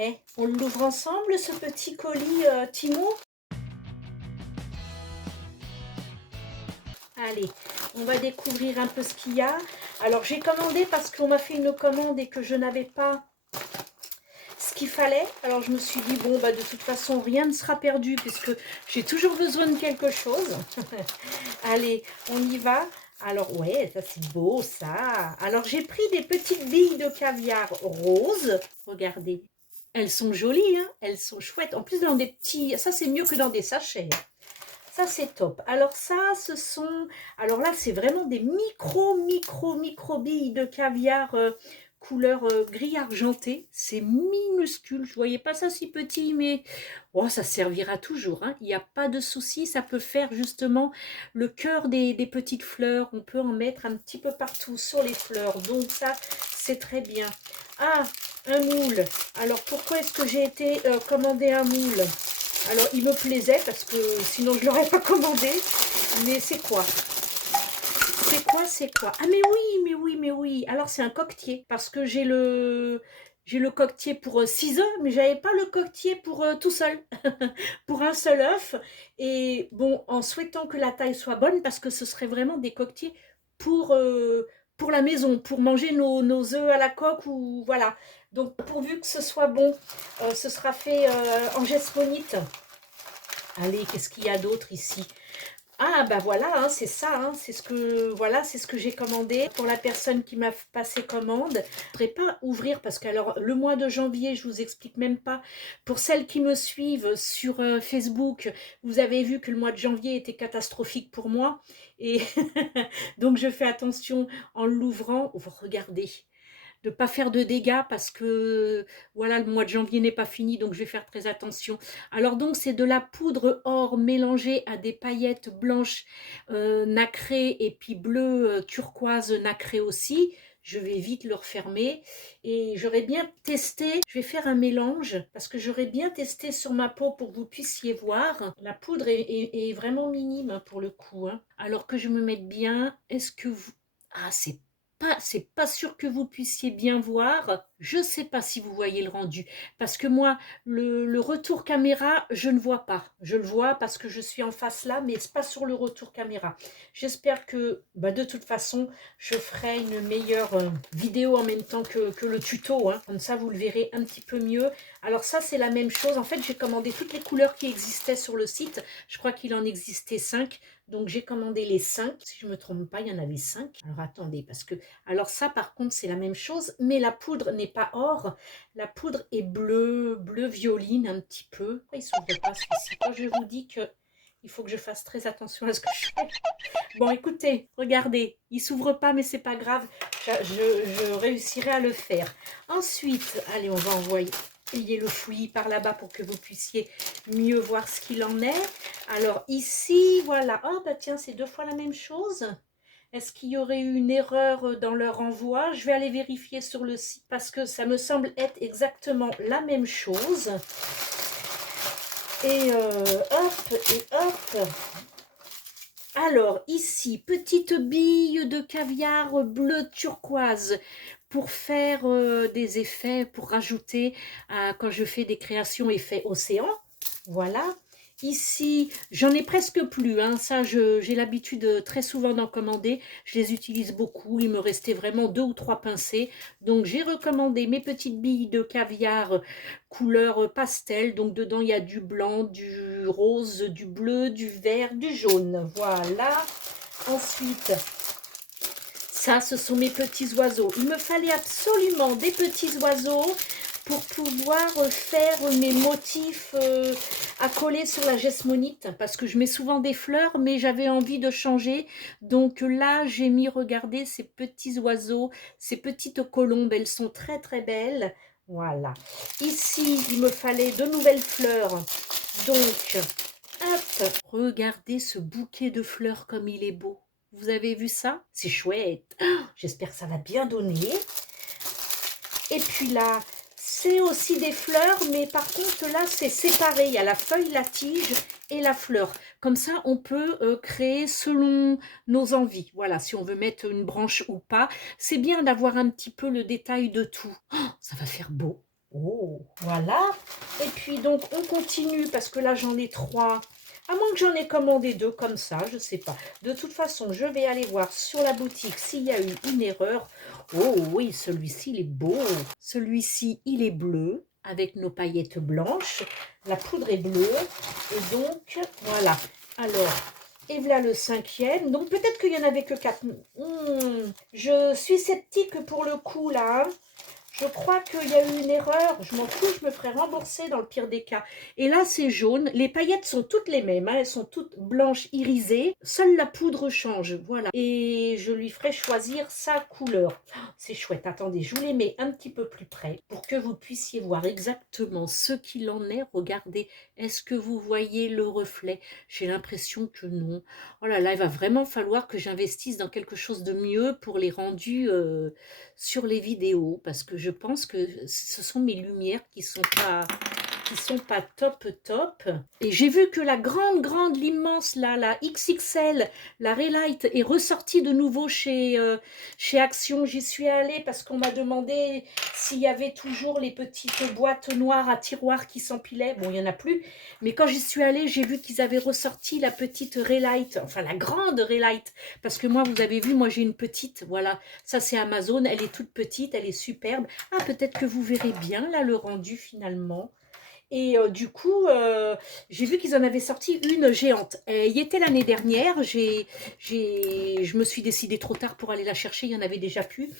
Eh, on l'ouvre ensemble, ce petit colis Timo? Allez, on va découvrir un peu ce qu'il y a. Alors, j'ai commandé parce qu'on m'a fait une commande et que je n'avais pas ce qu'il fallait. Alors, je me suis dit, bon, bah, de toute façon, rien ne sera perdu puisque j'ai toujours besoin de quelque chose. Allez, on y va. Alors, ouais, ça c'est beau, ça. Alors, j'ai pris des petites billes de caviar rose. Regardez. Elles sont jolies, hein, elles sont chouettes. En plus, dans des petits... Ça, c'est mieux que dans des sachets. Ça, c'est top. Alors ça, ce sont... Alors là, c'est vraiment des micro billes de caviar couleur gris argenté. C'est minuscule. Je ne voyais pas ça si petit, mais oh, ça servira toujours, hein. Il n'y a pas de souci. Ça peut faire justement le cœur des petites fleurs. On peut en mettre un petit peu partout sur les fleurs. Donc ça, c'est très bien. Ah, un moule. Alors pourquoi est-ce que j'ai été commander un moule? Alors, il me plaisait parce que sinon je ne l'aurais pas commandé. Mais c'est quoi? C'est quoi? C'est quoi? Ah, mais oui, mais oui, mais oui. Alors, c'est un coquetier parce que j'ai le coquetier pour 6 œufs, mais j'avais pas le coquetier pour tout seul, pour un seul œuf. Et bon, en souhaitant que la taille soit bonne, parce que ce serait vraiment des coquetiers pour la maison, pour manger nos œufs à la coque ou voilà. Donc, pourvu que ce soit bon, ce sera fait en gesmonite. Allez, qu'est-ce qu'il y a d'autre ici? Ah, bah voilà, hein, c'est ça, hein, c'est ce que voilà, c'est ce que j'ai commandé pour la personne qui m'a passé commande. Je ne voudrais pas ouvrir parce que alors le mois de janvier, je vous explique même pas. Pour celles qui me suivent sur Facebook, vous avez vu que le mois de janvier était catastrophique pour moi et donc je fais attention en l'ouvrant. Vous regardez, de ne pas faire de dégâts parce que voilà, le mois de janvier n'est pas fini, donc je vais faire très attention. Alors donc c'est de la poudre or mélangée à des paillettes blanches nacrées et puis bleu turquoise nacrée aussi. Je vais vite le refermer et j'aurais bien testé, je vais faire un mélange parce que j'aurais bien testé sur ma peau pour que vous puissiez voir. La poudre est vraiment minime hein, pour le coup, hein. Alors que je me mette bien, est-ce que vous... Ah, c'est pas sûr que vous puissiez bien voir. Je sais pas si vous voyez le rendu. Parce que moi, le retour caméra, je ne vois pas. Je le vois parce que je suis en face là, mais c'est pas sur le retour caméra. J'espère que, bah, de toute façon, je ferai une meilleure vidéo en même temps que le tuto, hein. Comme ça, vous le verrez un petit peu mieux. Alors ça, c'est la même chose. En fait, j'ai commandé toutes les couleurs qui existaient sur le site. Je crois qu'il en existait 5. Donc, j'ai commandé les 5. Si je ne me trompe pas, il y en avait 5. Alors, attendez, parce que... Alors, ça, par contre, c'est la même chose. Mais la poudre n'est pas or. La poudre est bleu violine un petit peu. Pourquoi il ne s'ouvre pas celui-ci? Quand je vous dis que il faut que je fasse très attention à ce que je fais. Bon, écoutez, regardez. Il ne s'ouvre pas, mais c'est pas grave. Je réussirai à le faire. Ensuite, allez, on va envoyer le fouillis par là-bas pour que vous puissiez mieux voir ce qu'il en est. Alors ici, voilà. Oh, bah tiens, c'est 2 fois la même chose. Est-ce qu'il y aurait eu une erreur dans leur envoi? Je vais aller vérifier sur le site parce que ça me semble être exactement la même chose. Et hop. Alors ici, petite bille de caviar bleu turquoise pour faire des effets, pour rajouter quand je fais des créations effets océan. Voilà. Ici, j'en ai presque plus, hein. Ça, j'ai l'habitude très souvent d'en commander. Je les utilise beaucoup. Il me restait vraiment 2 ou 3 pincées. Donc, j'ai recommandé mes petites billes de caviar couleur pastel. Donc, dedans, il y a du blanc, du rose, du bleu, du vert, du jaune. Voilà. Ensuite, ça, ce sont mes petits oiseaux. Il me fallait absolument des petits oiseaux pour pouvoir faire mes motifs à coller sur la gesmonite parce que je mets souvent des fleurs mais j'avais envie de changer, donc là j'ai mis, regardez ces petits oiseaux, ces petites colombes, elles sont très très belles. Voilà, ici il me fallait de nouvelles fleurs, donc hop, regardez ce bouquet de fleurs comme il est beau. Vous avez vu ça? C'est chouette. Oh, j'espère que ça va bien donner. Et puis là, c'est aussi des fleurs, mais par contre là, c'est séparé. Il y a la feuille, la tige et la fleur. Comme ça, on peut créer selon nos envies. Voilà, si on veut mettre une branche ou pas. C'est bien d'avoir un petit peu le détail de tout. Oh, ça va faire beau. Oh, voilà. Et puis donc, on continue parce que là, j'en ai 3. À moins que j'en ai commandé 2 comme ça, je sais pas. De toute façon, je vais aller voir sur la boutique s'il y a eu une erreur. Oh oui, celui-ci, il est beau. Celui-ci, il est bleu avec nos paillettes blanches. La poudre est bleue. Et donc, voilà. Alors, et voilà le 5e. Donc, peut-être qu'il n'y en avait que 4. Je suis sceptique pour le coup, là. Hein. Je crois qu'il y a eu une erreur. Je m'en fous, je me ferai rembourser dans le pire des cas. Et là, c'est jaune. Les paillettes sont toutes les mêmes. Hein. Elles sont toutes blanches irisées. Seule la poudre change. Voilà. Et je lui ferai choisir sa couleur. Oh, c'est chouette. Attendez, je vous les mets un petit peu plus près pour que vous puissiez voir exactement ce qu'il en est. Regardez, est-ce que vous voyez le reflet? J'ai l'impression que non. Oh là là, il va vraiment falloir que j'investisse dans quelque chose de mieux pour les rendus sur les vidéos parce que je pense que ce sont mes lumières qui sont pas top. Et j'ai vu que la grande, l'immense, là, la XXL, la Relight est ressortie de nouveau chez Action. J'y suis allée parce qu'on m'a demandé s'il y avait toujours les petites boîtes noires à tiroirs qui s'empilaient. Bon, il n'y en a plus. Mais quand j'y suis allée, j'ai vu qu'ils avaient ressorti la petite Relight, enfin la grande Relight. Parce que moi, vous avez vu, moi j'ai une petite, voilà. Ça, c'est Amazon. Elle est toute petite, elle est superbe. Ah, peut-être que vous verrez bien, là, le rendu finalement. Et du coup, j'ai vu qu'ils en avaient sorti une géante. Elle y était l'année dernière. Je me suis décidée trop tard pour aller la chercher. Il n'y en avait déjà plus.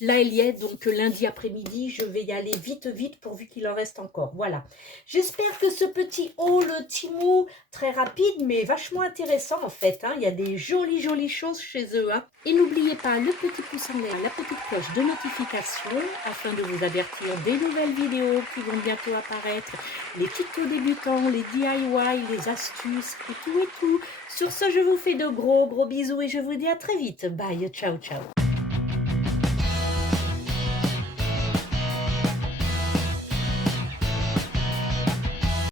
Là, elle y est. Donc, lundi après-midi, je vais y aller vite, pourvu qu'il en reste encore. Voilà. J'espère que ce petit haul Temu, très rapide, mais vachement intéressant en fait. Hein. Il y a des jolies choses chez eux. Hein. Et n'oubliez pas le petit pouce en l'air, la petite cloche de notification, afin de vous avertir des nouvelles vidéos qui vont bientôt apparaître. Les tutos débutants, les DIY, les astuces et tout. Sur ce, je vous fais de gros bisous et je vous dis à très vite. Bye, ciao.